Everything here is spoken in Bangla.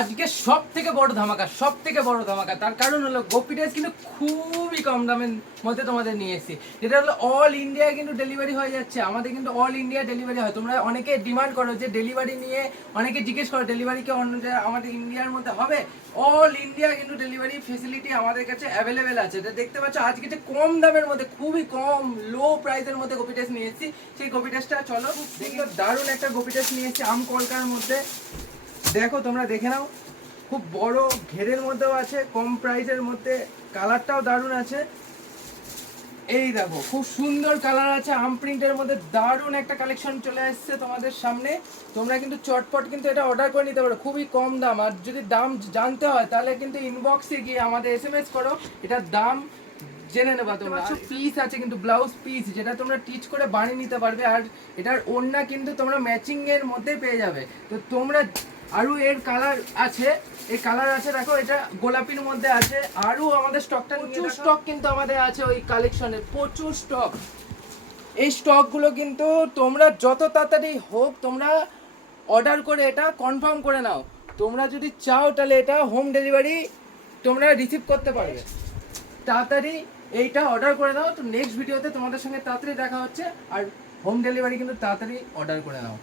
আজকে সবথেকে বড় ধামাকা তার কারণ হলো গোপিডেস কিন্তু খুবই কম দামের মধ্যে তোমাদের নিয়ে এসেছি, যেটা হলো অল ইন্ডিয়া কিন্তু ডেলিভারি হয়ে যাচ্ছে। আমাদের কিন্তু অল ইন্ডিয়া ডেলিভারি হয়। তোমরা অনেকে ডিমান্ড করো যে ডেলিভারি নিয়ে, অনেকে জিজ্ঞেস করো ডেলিভারি কি অন্য আমাদের ইন্ডিয়ার মধ্যে হবে। অল ইন্ডিয়া কিন্তু ডেলিভারি ফেসিলিটি আমাদের কাছে অ্যাভেলেবেল আছে। এটা দেখতে পাচ্ছ আজকে যে কম দামের মধ্যে, খুবই কম লো প্রাইসের মধ্যে গোপিডেস নিয়ে এসেছি। সেই গোপিডেসটা চলো দেখো, দারুণ একটা গোপিডেস নিয়ে এসেছি আম কলকার মধ্যে। দেখো তোমরা দেখে নাও, খুব বড় ঘেরের মধ্যেও আছে, কম প্রাইসের মধ্যে, কালারটাও দারুণ আছে। এই দেখো খুব সুন্দর কালার আছে, আম প্রিন্টের মধ্যে দারুণ একটা কালেকশন চলে আসছে তোমাদের সামনে। তোমরা কিন্তু চটপট কিন্তু এটা অর্ডার করে নিতে পারো, খুবই কম দাম। আর যদি দাম জানতে হয় তাহলে কিন্তু ইনবক্সে গিয়ে আমাদের SMS করো, এটার দাম জেনে নেবা তোমরা। পিস আছে কিন্তু ব্লাউজ পিস, যেটা তোমরা টিচ করে বানিয়ে নিতে পারবে। আর এটার ওড়না কিন্তু তোমরা ম্যাচিং এর মধ্যে পেয়ে যাবে। তো তোমরা আরও এর কালার আছে, এই কালার আছে দেখো, এটা গোলাপির মধ্যে আছে। আরও আমাদের স্টকটা, প্রচুর স্টক কিন্তু আমাদের আছে ওই কালেকশনের, প্রচুর স্টক। এই স্টকগুলো কিন্তু তোমরা যত তাড়াতাড়ি হোক তোমরা অর্ডার করে এটা কনফার্ম করে নাও। তোমরা যদি চাও তাহলে এটা হোম ডেলিভারি তোমরা রিসিভ করতে পারবে। তাড়াতাড়ি এইটা অর্ডার করে নাও। তো নেক্সট ভিডিওতে তোমাদের সঙ্গে তাড়াতাড়ি দেখা হচ্ছে। আর হোম ডেলিভারি কিন্তু তাড়াতাড়ি অর্ডার করে নাও।